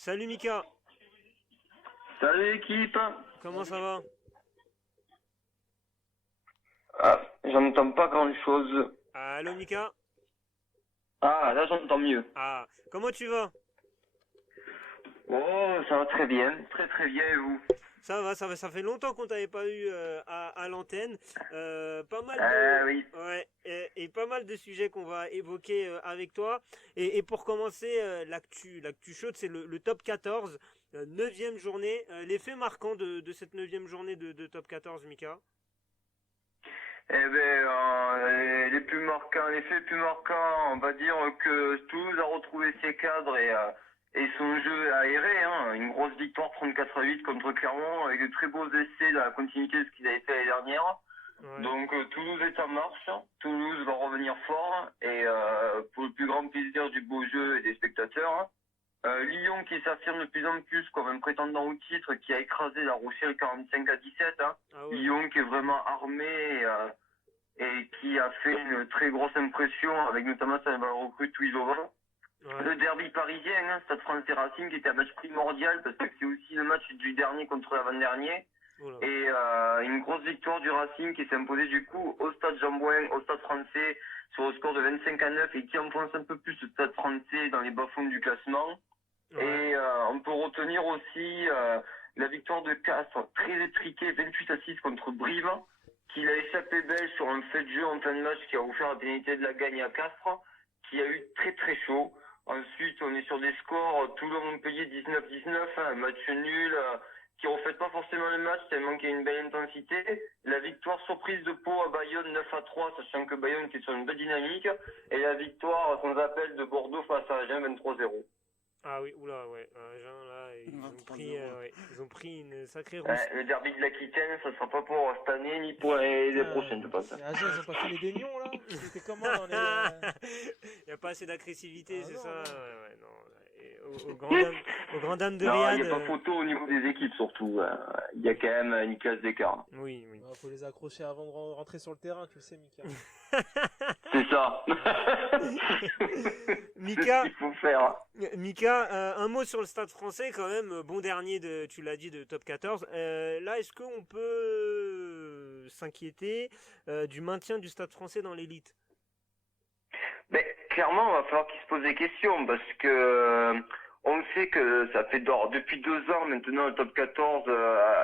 Salut Mika, Salut l'équipe. comment ça va? Ah, j'entends pas grand-chose. Allô Mika? Ah, là j'entends mieux. Ah, comment tu vas? Oh, ça va très bien, très très bien et vous? Ça va, ça fait longtemps qu'on t'avait pas eu à l'antenne. Pas mal Ah de, oui. ouais, et pas mal de sujets qu'on va évoquer avec toi. Et pour commencer, l'actu chaude, c'est le top 14, 9e journée. L'effet marquant de cette neuvième journée de top 14, Mika? Les faits les plus marquants, on va dire que Toulouse a retrouvé ses cadres et son jeu aéré, hein. Une grosse victoire 34-8 contre Clermont avec de très beaux essais dans la continuité de ce qu'ils avaient fait l'année dernière. Ouais, Donc Toulouse est en marche, Toulouse va revenir fort et pour le plus grand plaisir du beau jeu et des spectateurs. Lyon qui s'affirme de plus en plus comme un prétendant au titre qui a écrasé La Rochelle 45-17. Hein. ah ouais, Lyon qui est vraiment armé et qui a fait une très grosse impression avec notamment sa recrue Tuisova. ouais, Le derby parisien, hein, Stade Français Racing qui était un match primordial parce que c'est aussi le match du dernier contre l'avant-dernier. oula, Et une grosse victoire du Racing qui s'est imposée du coup au Stade Jean-Bouin, au Stade Français sur le score de 25-9 et qui enfonce un peu plus le Stade Français dans les bas-fonds du classement. ouais, Et on peut retenir aussi la victoire de Castres, très étriquée, 28-6 contre Brive, qu'il a échappé belle sur un fait de jeu en fin de match qui a offert la pénalité de la gagne à Castres, qui a eu très très chaud. Ensuite, on est sur des scores Toulon-Montpellier 19-19, hein, un match nul qui reflète pas forcément le match tellement qu'il y a une belle intensité. La victoire surprise de Pau à Bayonne 9-3, sachant que Bayonne qui est sur une belle dynamique, et la victoire sans appel de Bordeaux face à Agen 23-0. ah oui, oula, ouais, Jean, là, ils ont pris une sacrée rousse. Le derby de l'Aquitaine, ça sera pas pour cette année ni pour les prochaines, je Putain, pense. c'est Agen, ils ont pas filé des nions là? C'était comment dans les. Il n'y a pas assez d'agressivité, Ah c'est non, ça? non. Ouais, ouais, non. Et aux grandes dames de Non, il Riyad. n'y a pas photo au niveau des équipes surtout. Il y a quand même une classe d'écart. Oui, oui. Ah, faut les accrocher avant de rentrer sur le terrain, tu le sais, Mika. C'est ça. C'est ce Mika, qu'il faut faire. Mika, un mot sur le Stade français quand même, bon dernier de, tu l'as dit, de top 14. Là, est-ce qu'on peut s'inquiéter du maintien du Stade français dans l'élite? Mais clairement, il va falloir qu'ils se posent des questions parce que on sait que ça fait depuis 2 ans maintenant le top 14,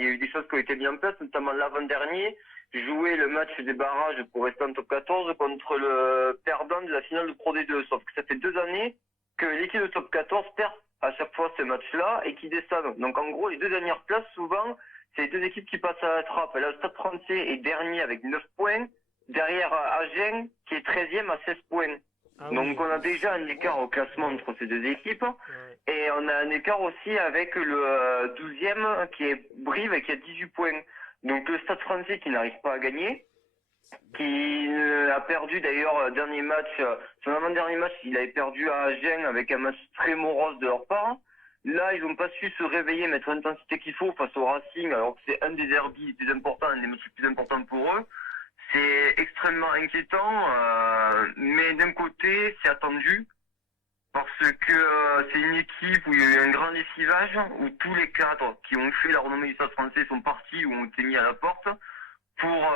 il y a eu des choses qui ont été mises en place, notamment l'avant-dernier, jouer le match des barrages pour rester en top 14 contre le perdant de la finale de Pro D2. Sauf que ça fait 2 années que l'équipe de top 14 perd à chaque fois ces matchs-là et qui descendent. Donc en gros, les deux dernières places, souvent, c'est les deux équipes qui passent à la trappe. Et là, le Stade français est dernier avec 9 points, derrière Agen qui est 13e à 16 points. Ah oui, Donc on a déjà un écart au classement entre ces deux équipes ouais. et on a un écart aussi avec le 12e qui est Brive et qui a 18 points. Donc le Stade français qui n'arrive pas à gagner, qui a perdu d'ailleurs dernier match, son avant-dernier match, il avait perdu à Agen avec un match très morose de leur part. Là, ils n'ont pas su se réveiller, mettre l'intensité qu'il faut face au Racing, alors que c'est un des derbys les plus importants, un des matchs les plus importants pour eux. C'est extrêmement inquiétant, mais d'un côté, c'est attendu, parce que c'est une équipe où il y a eu un grand lessivage, où tous les cadres qui ont fait la renommée du Stade français sont partis ou ont été mis à la porte, pour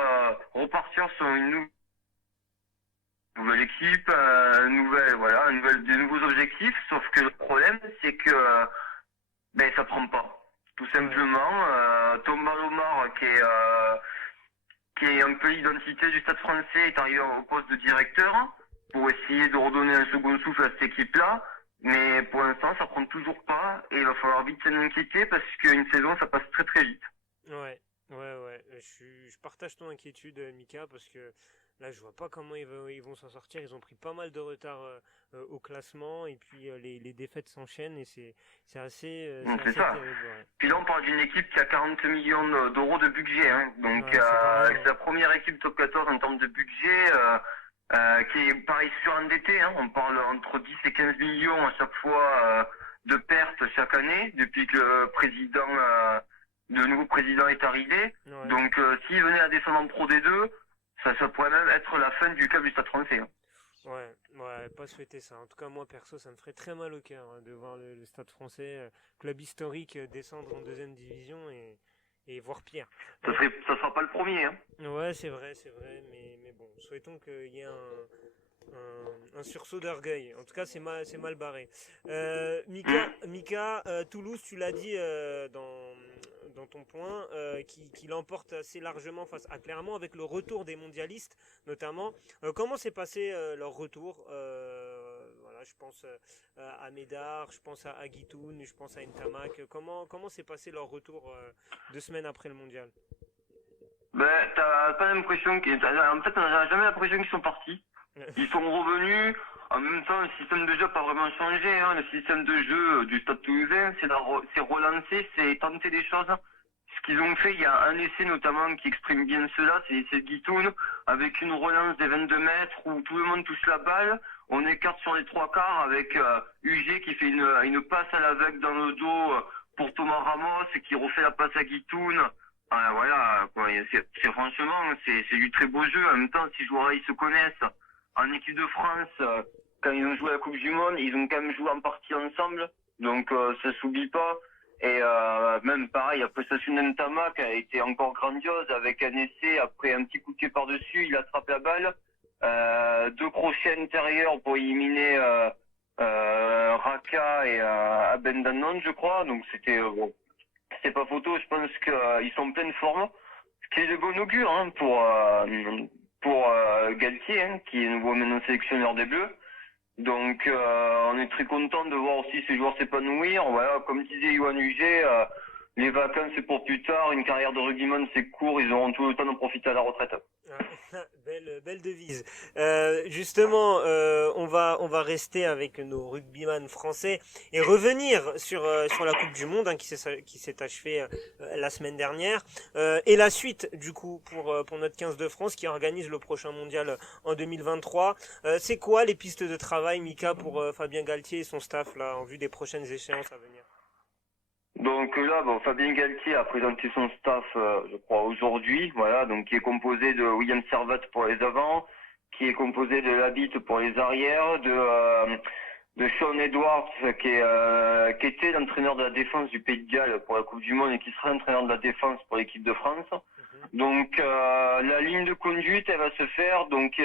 repartir sur une nouvelle équipe, de nouveaux objectifs, sauf que le problème, c'est que ça prend pas. Tout simplement, Thomas Lomar, qui est un peu l'identité du Stade français, est arrivé au poste de directeur pour essayer de redonner un second souffle à cette équipe-là. Mais pour l'instant, ça prend toujours pas et il va falloir vite s'en inquiéter parce qu'une saison, ça passe très très vite. Ouais, ouais. Je partage ton inquiétude, Mika, parce que là, je vois pas comment ils vont s'en sortir. Ils ont pris pas mal de retard au classement, et puis les défaites s'enchaînent, et c'est C'est assez ça. terrible. Ouais. Puis là, on parle d'une équipe qui a 40 millions d'euros de budget. Hein. Donc, Ouais, c'est pas rien, c'est la première équipe top 14 en termes de budget qui est pareil surendetté. Hein. On parle entre 10 et 15 millions à chaque fois de pertes chaque année depuis que le nouveau président est arrivé. Ouais. Donc, s'il venait à descendre en Pro D2, ça pourrait même être la fin du club du Stade français. Hein. Ouais, pas souhaiter ça. En tout cas, moi, perso, ça me ferait très mal au cœur de voir le Stade français, club historique, descendre en deuxième division et voire pire. Euh, Ça sera pas le premier, hein. ouais, c'est vrai, mais bon, souhaitons qu'il y ait un sursaut d'orgueil. En tout cas, c'est mal barré. Mika, Toulouse, tu l'as dit dans ton point, qui l'emporte assez largement face à Clermont avec le retour des mondialistes, notamment. Comment s'est passé leur retour voilà, je pense à Médard, je pense à Guitoun, je pense à Ntamak. Comment s'est passé leur retour 2 semaines après le mondial? Ben, t'as pas l'impression en fait, on n'a jamais l'impression qu'ils sont partis. Ils sont revenus. En même temps, le système de jeu n'a pas vraiment changé, hein. Le système de jeu du Stade Toulousain, c'est relancer, c'est tenter des choses. Ce qu'ils ont fait, il y a un essai notamment qui exprime bien cela, c'est l'essai de Guitoun, avec une relance des 22 mètres où tout le monde touche la balle. On écarte sur les trois quarts avec UG qui fait une passe à l'aveugle dans le dos pour Thomas Ramos et qui refait la passe à Guitoun. Ah, voilà, quoi. Franchement, c'est du très beau jeu. En même temps, ces joueurs-là, ils se connaissent. En équipe de France, quand ils ont joué à la Coupe du Monde, ils ont quand même joué en partie ensemble. Donc, ça s'oublie pas. Et même pareil, la prestation d'Ntama qui a été encore grandiose avec un essai, après un petit coup de pied par-dessus, il attrape la balle. 2 crochets intérieurs pour éliminer Raka et Abendanon, je crois. Donc, c'était bon. C'est pas photo, je pense qu'ils sont en pleine forme. Ce qui est de bon augure hein, pour Galtier, hein, qui est nouveau maintenant sélectionneur des Bleus. Donc on est très content de voir aussi ces joueurs s'épanouir. Voilà, comme disait Yoann Huget, les vacances c'est pour plus tard, une carrière de rugbyman c'est court, ils auront tout le temps d'en profiter à la retraite. Belle devise. Justement, on va rester avec nos rugbyman français et revenir sur la Coupe du Monde hein, qui s'est achevée la semaine dernière et la suite du coup pour notre 15 de France qui organise le prochain mondial en 2023. C'est quoi les pistes de travail, Mika, pour Fabien Galtier et son staff là en vue des prochaines échéances à venir? Donc là, bon, Fabien Galtier a présenté son staff, je crois, aujourd'hui, voilà, donc qui est composé de William Servat pour les avants, qui est composé de Labitte pour les arrières, de Sean Edwards, qui était l'entraîneur de la défense du Pays de Galles pour la Coupe du Monde et qui sera l'entraîneur de la défense pour l'équipe de France. Donc la ligne de conduite, elle va se faire, donc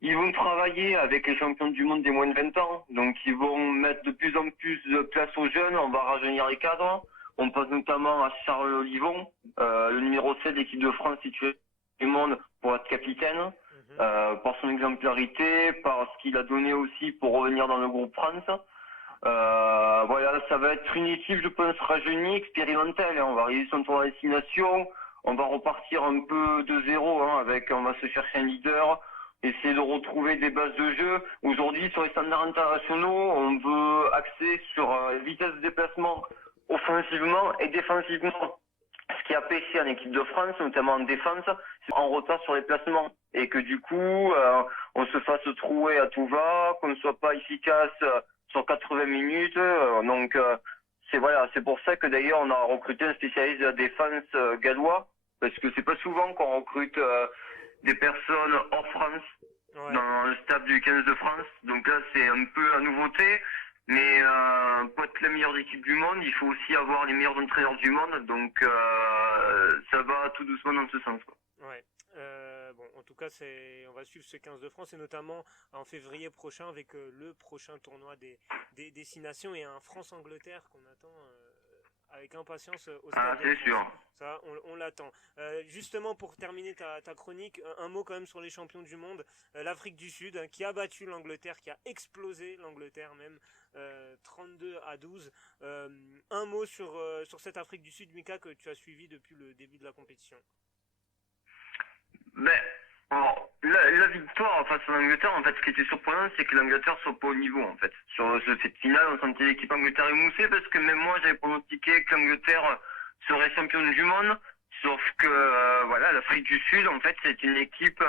ils vont travailler avec les champions du monde des moins de 20 ans. Donc, ils vont mettre de plus en plus de place aux jeunes. On va rajeunir les cadres. On pense notamment à Charles Olivon, le numéro 7 de l'équipe de France situé du monde pour être capitaine, par son exemplarité, par ce qu'il a donné aussi pour revenir dans le groupe France. Voilà, ça va être une équipe, je pense, rajeunie, expérimentale. On va réaliser son tour à destination. On va repartir un peu de zéro, hein, on va se chercher un leader. Essayer de retrouver des bases de jeu. Aujourd'hui, sur les standards internationaux, on veut axer sur vitesse de déplacement offensivement et défensivement. Ce qui a pêché en équipe de France, notamment en défense, c'est en retard sur les placements. Et que du coup, on se fasse trouer à tout va, qu'on ne soit pas efficace sur 80 minutes. Donc, c'est pour ça que d'ailleurs, on a recruté un spécialiste de la défense gallois. Parce que c'est pas souvent qu'on recrute des personnes hors France dans le staff du 15 de France. Donc là, c'est un peu la nouveauté. Mais pour être la meilleure équipe du monde, il faut aussi avoir les meilleurs entraîneurs du monde. Donc ça va tout doucement dans ce sens, quoi. Ouais. Bon, en tout cas, on va suivre ce 15 de France et notamment en février prochain avec le prochain tournoi des destinations et un France-Angleterre qu'on attend avec impatience au stade. Ah, c'est sûr. Ça, on l'attend. Justement, pour terminer ta chronique, un mot quand même sur les champions du monde. L'Afrique du Sud, hein, qui a battu l'Angleterre, qui a explosé l'Angleterre même, 32-12. Un mot sur cette Afrique du Sud, Mika, que tu as suivi depuis le début de la compétition. Ben, alors, la victoire face à l'Angleterre, en fait, ce qui était surprenant, c'est que l'Angleterre soit pas au niveau, en fait. Sur cette finale, on sentait l'équipe Angleterre émoussée, parce que même moi, j'avais pronostiqué que l'Angleterre serait championne du monde, sauf que, voilà, l'Afrique du Sud, en fait, c'est une équipe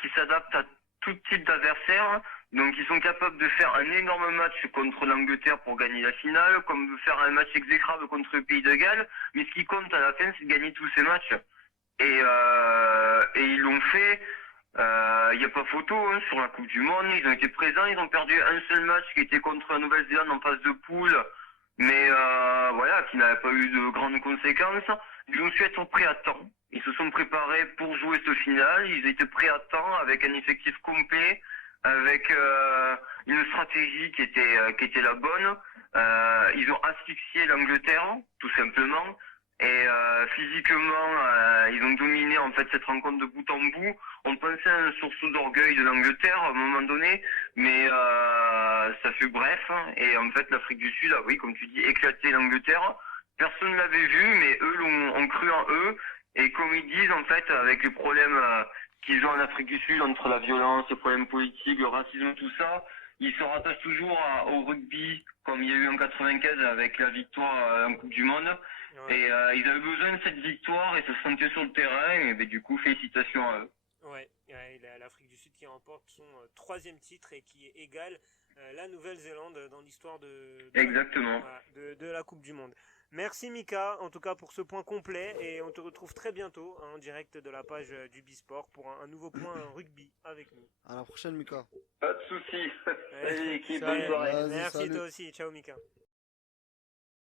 qui s'adapte à tout type d'adversaire, donc ils sont capables de faire un énorme match contre l'Angleterre pour gagner la finale, comme de faire un match exécrable contre le Pays de Galles, mais ce qui compte à la fin, c'est de gagner tous ces matchs. Et ils l'ont fait. Il n'y a pas photo hein, sur la Coupe du Monde. Ils ont été présents, ils ont perdu un seul match qui était contre la Nouvelle-Zélande en phase de poule, mais voilà, qui n'avait pas eu de grandes conséquences. Ils ont su être prêts à temps. Ils se sont préparés pour jouer ce final. Ils étaient prêts à temps avec un effectif complet, avec une stratégie qui était la bonne. Ils ont asphyxié l'Angleterre, tout simplement. Et physiquement, ils ont dominé en fait cette rencontre de bout en bout. On pensait à un sursaut d'orgueil de l'Angleterre à un moment donné, mais ça fut bref. Et en fait, l'Afrique du Sud a, oui, comme tu dis, éclaté l'Angleterre. Personne ne l'avait vu, mais eux ont cru en eux. Et comme ils disent, en fait, avec les problèmes qu'ils ont en Afrique du Sud, entre la violence, les problèmes politiques, le racisme, tout ça, ils se rattachent toujours au rugby, comme il y a eu en 95 avec la victoire en Coupe du Monde. Ouais. Et ils avaient besoin de cette victoire et se sentaient sur le terrain. Et ben, du coup, félicitations à eux. Ouais, l'Afrique du Sud qui remporte son troisième titre et qui égale la Nouvelle-Zélande dans l'histoire Exactement. voilà, de la Coupe du Monde. Merci Mika, en tout cas pour ce point complet, et on te retrouve très bientôt en direct de la page du Bisport pour un nouveau point rugby avec nous. À la prochaine, Mika. Pas de soucis. Ouais. Allez, l'équipe, Salut. bonne soirée. Vas-y, Merci salut. toi aussi, ciao Mika.